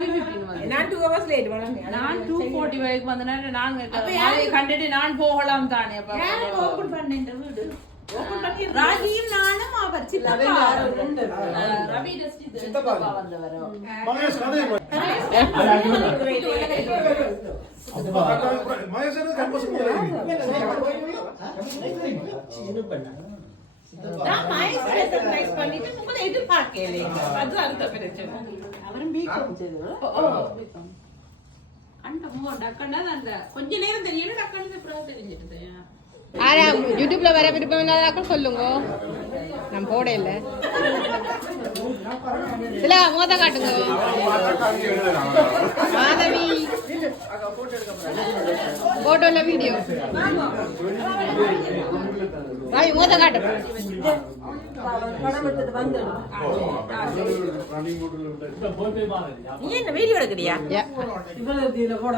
நான் 2 hours late வந்தேன். நான் 2:45 க்கு வந்தேன். நான் அதை கண்டிட்டு நான் போகலாம் தானே. அப்ப யார் ஓபன் பண்ணேன் வீடு. ஓபன் பண்ணி ராஜியும் நானும் அவர் சித்தப்பா ரவி டஸ்டி சித்தப்பா வந்தவரோ. மகேஷ் அதே மகேஷ் கேம்பஸ் நான் மகேஷ் ரெகக்னைஸ் பண்ணிட்டு உங்களை எதிர்பார்க்கல. அது அடுத்த பிரச்சனை. அவரும் பிகாம் செய்தோ. அந்த டக்கண்டா அந்த கொஞ்ச நேரம் தெரியல டக்கண்டா அப்புறம் தெரிஞ்சிட்டது. ஆனா யூடியூப்ல வர விருப்பம் இல்லாதாக்கள் சொல்லுங்க. நான் போட இல்ல. இல்ல மோத காட்டுங்க. மாதவி போட்டோல வீடியோ. வாய் மோத காட்டு. படம் எடுத்து வந்து. நீ என்ன வீடியோ எடுக்கறியா? இவ்வளவு தீல போட